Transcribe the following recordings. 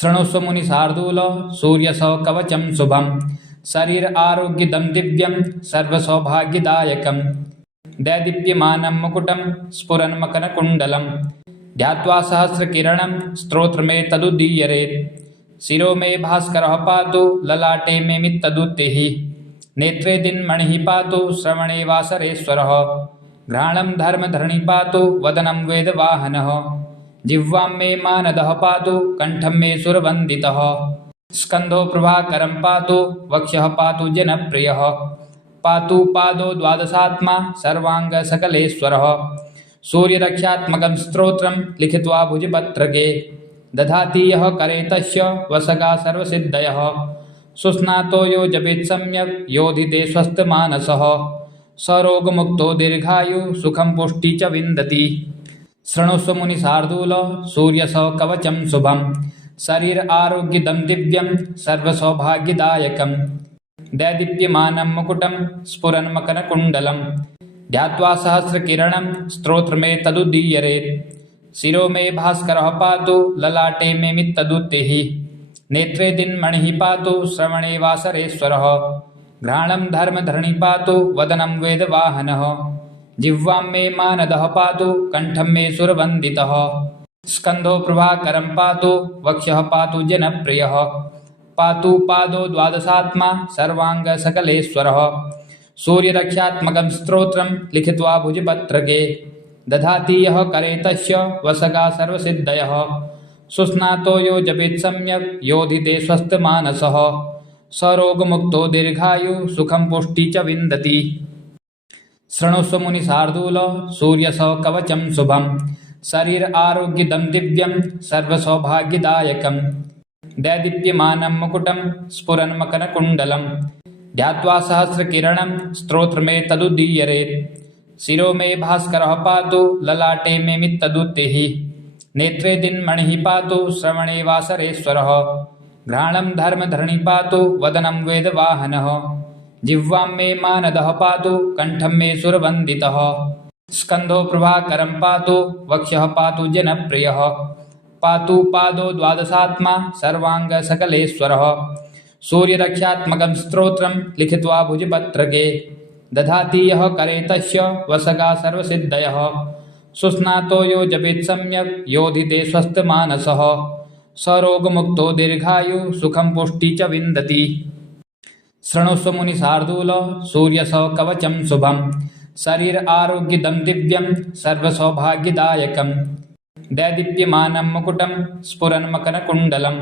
शृणुष्व मुनिशार्दूल सूर्यसौ कवचं शुभं शरीर आरोग्यदं दिव्यं सर्वसौभाग्यदायकं दैदीप्यमानं मुकुटं स्फुरन्मकरकुण्डलं ध्यात्वा सहस्रकिरणं स्तोत्रमेतदुदीयरेत् शिरो मे भास्करः पातु ललाटे मे मित्तदुत्तिः नेत्रे दिन्मणिः पातु श्रवणे वासरेश्वरः घ्राणं धर्मधरणि पातु वदनं वेदवाहनः जिह्वां मे मानदः पातु कण्ठं मे सुरवन्दितः स्कन्धो प्रभाकरं पातु वक्ष्यः पातु जनप्रियः पातु पादो द्वादशात्मा सर्वाङ्गसकलेश्वरः सूर्यरक्षात्मकं स्तोत्रं लिखित्वा भुजपत्रके दधाति यः करे तस्य वसगा सर्वसिद्धयः सुस्नातो यो जपेत् सम्यक् योधिते स्वस्थमानसः सरोगमुक्तो दीर्घायु सुखं पुष्टि च विन्दति शृणुष्व मुनिशार्दूल सूर्यसौ कवचं शुभं शरीर आरोग्यदं दिव्यं सर्वसौभाग्यदायकं दैदीप्यमानं मुकुटं स्फुरन्मकरकुण्डलं ध्यात्वा सहस्रकिरणं स्तोत्रमेतदुदीयरेत् शिरो मे भास्करः पातु ललाटे मे मित्तदुत्तिः नेत्रे दिन्मणिः पातु श्रवणे वासरेश्वरः घ्राणं धर्मधरणि पातु वदनं वेदवाहनः जिह्वां मे मानदः पातु कण्ठं मे सुरवन्दितः स्कन्धो प्रभाकरं पातु वक्ष्यः पातु जनप्रियः पातु पादो द्वादशात्मा सर्वाङ्गसकलेश्वरः सूर्यरक्षात्मकं स्तोत्रं लिखित्वा भुजपत्रके दधाति यः करे तस्य वसगा सर्वसिद्धयः सुस्नातो यो जपेत् सम्यक् योधिते स्वस्थमानसः सरोगमुक्तो दीर्घायु सुखं पुष्टि च विन्दति शृणुष्व मुनिशार्दूल सूर्यसौ कवचं शुभं शरीर आरोग्यदं दिव्यं सर्वसौभाग्यदायकं दैदीप्यमानं मुकुटं स्फुरन्मकरकुण्डलं ध्यात्वा सहस्रकिरणं स्तोत्रमेतदुदीयरेत् शिरो मे भास्करः पातु ललाटे मे मित्तदुत्तिः नेत्रे दिन्मणिः पातु श्रवणे वासरेश्वरः घ्राणं धर्मधरणि पातु वदनं वेदवाहनः जिह्वां मे मानदः पातु कण्ठं मे सुरवन्दितः स्कन्धो प्रभाकरं पातु वक्ष्यः पातु जनप्रियः पातु पादो द्वादशात्मा सर्वाङ्गसकलेश्वरः सूर्यरक्षात्मकं स्तोत्रं लिखित्वा भुजपत्रके दधाति यः करे तस्य वसगा सर्वसिद्धयः सुस्नातो यो जपेत् सम्यक् योधिते स्वस्थमानसः सरोगमुक्तो दीर्घायु सुखं पुष्टि च विन्दति शृणुष्व मुनिशार्दूल सूर्यसौ कवचं शुभं शरीर आरोग्यदं दिव्यं सर्वसौभाग्यदायकं दैदीप्यमानं मुकुटं स्फुरन्मकरकुण्डलं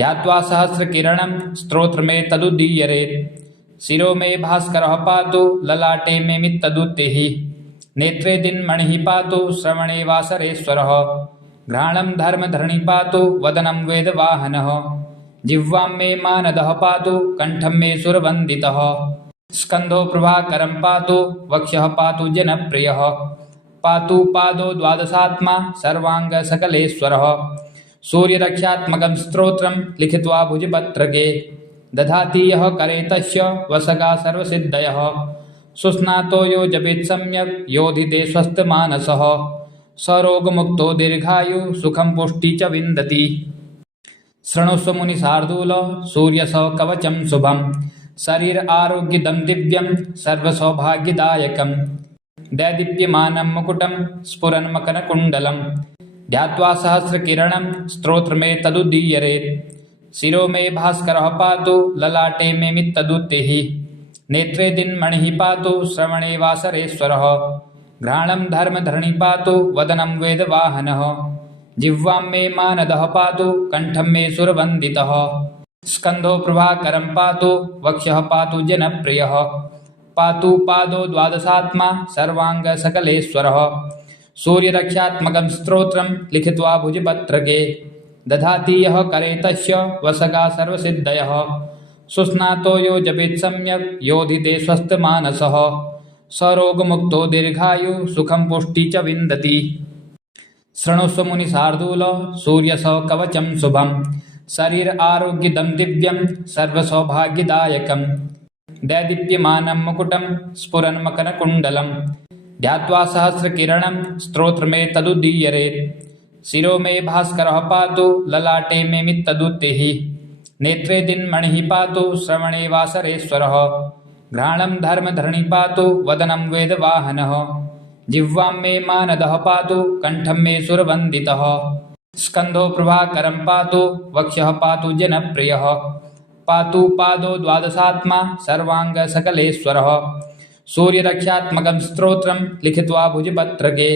ध्यात्वा सहस्रकिरणं स्तोत्रमेतदुदीयरेत् शिरो मे भास्करः पातु ललाटे मे मित्तदुत्तिः नेत्रे दिन्मणिः पातु श्रवणे वासरेश्वरः घ्राणं धर्मधरणि पातु वदनं वेदवाहनः जिह्वां मे मानदः पातु कण्ठं मे सुरवन्दितः स्कन्धो प्रभाकरं पातु वक्ष्यः पातु जनप्रियः पातु पादो द्वादशात्मा सर्वाङ्गसकलेश्वरः सूर्यरक्षात्मकं स्तोत्रं लिखित्वा भुजपत्रके दधाति यः करे तस्य वसगा सर्वसिद्धयः सुस्नातो यो जपेत् सम्यक् योधिते स्वस्थमानसः सरोगमुक्तो दीर्घायु सुखं पुष्टि च विन्दति शृणुष्व मुनिशार्दूल सूर्यसौ कवचं शुभं शरीर आरोग्यदं दिव्यं सर्वसौभाग्यदायकं दैदीप्यमानं मुकुटं स्फुरन्मकरकुण्डलं ध्यात्वा सहस्रकिरणं स्तोत्रमेतदुदीयरेत् शिरो मे भास्करः पातु ललाटे मे मित्तदुत्तिः नेत्रे दिन्मणिः पातु श्रवणे वासरेश्वरः घ्राणं धर्मधरणि पातु वदनं वेदवाहनः जिह्वां मे मानदः पातु कण्ठं मे सुरवन्दितः स्कन्धो प्रभाकरं पातु वक्ष्यः पातु जनप्रियः पातु पादो द्वादशात्मा सर्वाङ्गसकलेश्वरः सूर्यरक्षात्मकं स्तोत्रं लिखित्वा भुजपत्रके दधाति यः करे तस्य वसगा सर्वसिद्धयः सुस्नातो यो जपेत् सम्यक् योधिते स्वस्थमानसः सरोगमुक्तो दीर्घायु सुखं पुष्टि च विन्दति शृणुष्व मुनिशार्दूल सूर्यसौ कवचं शुभं शरीर आरोग्यदं दिव्यं सर्वसौभाग्यदायकं दैदीप्यमानं मुकुटं स्फुरन्मकरकुण्डलं ध्यात्वा सहस्रकिरणं स्तोत्रमेतदुदीयरेत् शिरो मे भास्करः पातु ललाटे मे मित्तदुत्तिः नेत्रे दिन्मणिः पातु श्रवणे वासरेश्वरः घ्राणं धर्मधरणि पातु वदनं वेदवाहनः जिह्वां मे मानदः पातु कण्ठं मे सुरवन्दितः स्कन्धो प्रभाकरं पातु वक्षः पातु जनप्रियः पातु पादो द्वादशात्मा सर्वाङ्गसकलेश्वरः सूर्यरक्षात्मकं स्तोत्रं लिखित्वा भुजपत्रके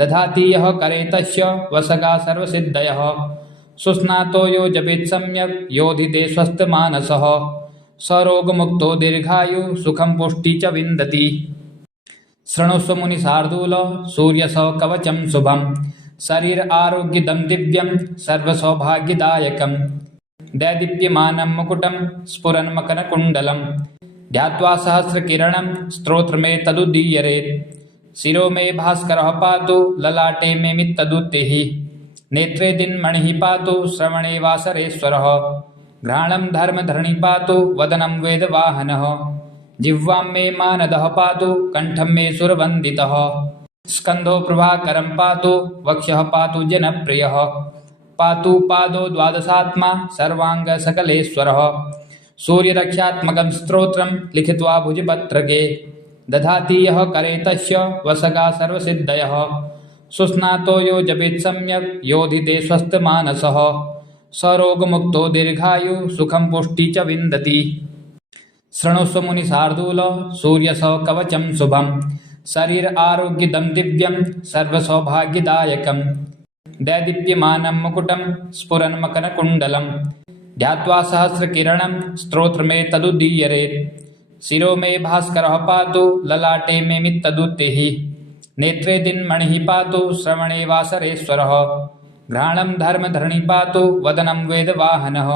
दधाति यः करे तस्य वसगा सर्वसिद्धयः सुस्नातो यो जपेत् सम्यक् योधिते स्वस्थमानसः सरोगमुक्तो दीर्घायु सुखं पुष्टि च विन्दति। शृणुष्व मुनिशार्दूल सूर्यसकवचं शुभं शरीर आरोग्यदं दिव्यं सर्वसौभाग्यदायकं दैदीप्यमानं मुकुटं स्फुरन्मकरकुण्डलं ध्यात्वा सहस्रकिरणं स्तोत्रमेतदुदीरयेत् शिरो मे भास्करः पातु ललाटे मे मित्तदुत्तिः नेत्रे दिन्मणिः पातु श्रवणे वासरेश्वरः घ्राणं धर्मधरणि पातु वदनं वेदवाहनः जिह्वां मे मानदः पातु कण्ठं मे सुरवन्दितः स्कन्धो प्रभाकरं पातु वक्षः पातु जनप्रियः पातु पादो द्वादशात्मा सर्वाङ्गसकलेश्वरः सूर्यरक्षात्मकं स्तोत्रं लिखित्वा भुजपत्रके दधाति यः करे तस्य वसगा सर्वसिद्धयः सुस्नातो यो जपेत् सम्यक् योधिते स्वस्थमानसः सरोगमुक्तो दीर्घायु सुखं पुष्टि च विन्दति। शृणुष्व मुनिशार्दूल सूर्यसकवचं शुभं शरीर आरोग्यदं दिव्यं सर्वसौभाग्यदायकं दैदीप्यमानं मुकुटं स्फुरन्मकरकुण्डलं ध्यात्वा सहस्रकिरणं स्तोत्रमेतदुदीरयेत् शिरो मे भास्करः पातु ललाटे मे मित्तदुत्तिः नेत्रे दिन्मणिः पातु श्रवणे वासरेश्वरः घ्राणं धर्मधरणि पातु वदनं वेदवाहनः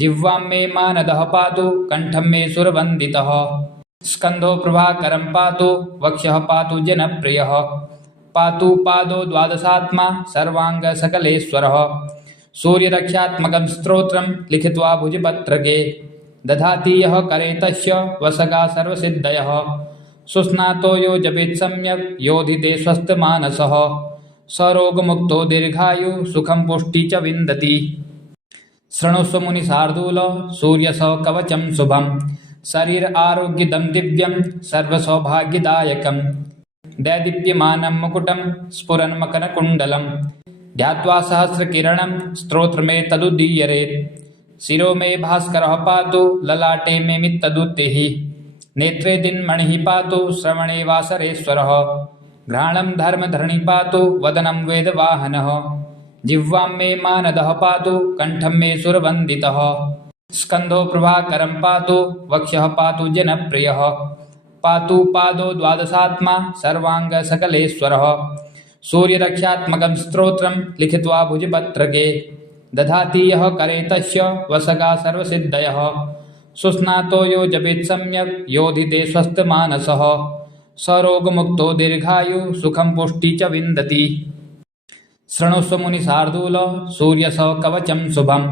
जिह्वां मे मानदः पातु कण्ठं मे सुरवन्दितः स्कन्धो प्रभाकरं पातु वक्षः पातु जनप्रियः पातु पादो द्वादशात्मा सर्वाङ्गसकलेश्वरः सूर्यरक्षात्मकं स्तोत्रं लिखित्वा भुजपत्रके दधाति यः करे तस्य वसगा सर्वसिद्धयः सुस्नातो यो जपेत् सम्यक् योधिते स्वस्थमानसः सरोगमुक्तो दीर्घायु सुखं पुष्टि च विन्दति। शृणुष्व मुनिशार्दूल सूर्यसकवचं शुभं शरीर आरोग्यदं दिव्यं सर्वसौभाग्यदायकं दैदीप्यमानं मुकुटं स्फुरन्मकरकुण्डलं ध्यात्वा सहस्रकिरणं स्तोत्रमेतदुदीरयेत् शिरो मे भास्करः पातु ललाटे मे मित्तदुत्तिः नेत्रे दिन्मणिः पातु श्रवणे वासरेश्वरः घ्राणं धर्मधरणि पातु वदनं वेदवाहनः जिह्वां मे मानदः पातु कण्ठं मे सुरवन्दितः स्कन्धो प्रभाकरं पातु वक्षः पातु जनप्रियः पातु पादो द्वादशात्मा सर्वाङ्गसकलेश्वरः सूर्यरक्षात्मकं स्तोत्रं लिखित्वा भुजपत्रके दधाति यः करे तस्य वसगा सर्वसिद्धयः सुस्नातो यो जपेत् सम्यक् योधिते स्वस्थमानसः सरोगमुक्तो दीर्घायु सुखं पुष्टि च विन्दति। शृणुष्व मुनिशार्दूल सूर्यसकवचं शुभं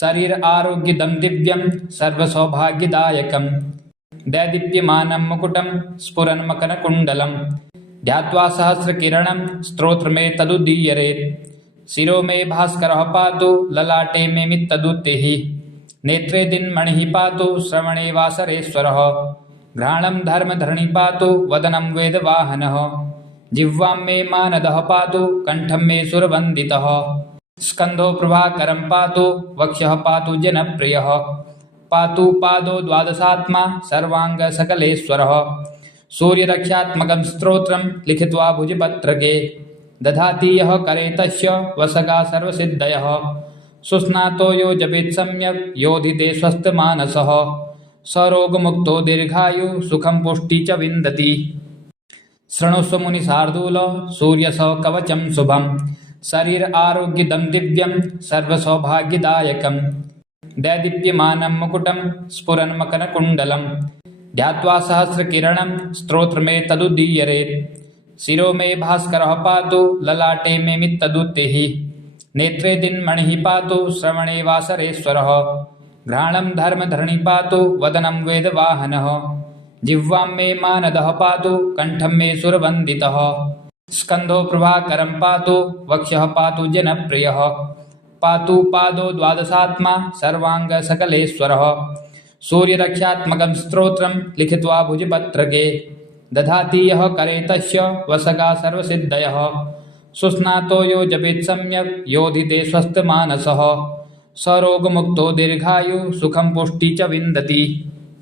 शरीर आरोग्यदं दिव्यं सर्वसौभाग्यदायकं दैदीप्यमानं मुकुटं स्फुरन्मकरकुण्डलं ध्यात्वा सहस्रकिरणं स्तोत्रमेतदुदीरयेत् शिरो मे भास्करः पातु ललाटे मे मित्तदुत्तिः नेत्रे दिन्मणिः पातु श्रवणे वासरेश्वरः घ्राणं धर्मधरणि पातु वदनं वेदवाहनः जिह्वां मे मानदः पातु कण्ठं मे सुरवन्दितः स्कन्धो प्रभाकरं पातु वक्षः पातु जनप्रियः पातु पादो द्वादशात्मा सर्वाङ्गसकलेश्वरः सूर्यरक्षात्मकं स्तोत्रं लिखित्वा भुजपत्रके दधाति यः करे तस्य वसगा सर्वसिद्धयः सुस्नातो यो जपेत् सम्यक् योधिते स्वस्थमानसः सरोगमुक्तो दीर्घायु सुखं पुष्टि च विन्दति। शृणुष्व मुनिशार्दूल सूर्यसकवचं शुभं शरीर आरोग्यदं दिव्यं सर्वसौभाग्यदायकं दैदीप्यमानं मुकुटं स्फुरन्मकरकुण्डलं ध्यात्वा सहस्रकिरणं स्तोत्रमेतदुदीरयेत् शिरो मे भास्करः पातु ललाटे मे मित्तदुत्तिः नेत्रे दिन्मणिः पातु श्रवणे वासरेश्वरः घ्राणं धर्मधरणि पातु वदनं वेदवाहनः जिह्वां मे मानदः पातु कण्ठं मे सुरवन्दितः स्कन्धो प्रभाकरं पातु वक्षः पातु जनप्रियः पातु पादो द्वादशात्मा सर्वाङ्गसकलेश्वरः सूर्यरक्षात्मकं स्तोत्रं लिखित्वा भुजपत्रके दधाति यः करे तस्य वसगा सर्वसिद्धयः सुस्नातो यो जपेत् सम्यक् योधिते स्वस्थमानसः सरोगमुक्तो दीर्घायु सुखं पुष्टि च विन्दति।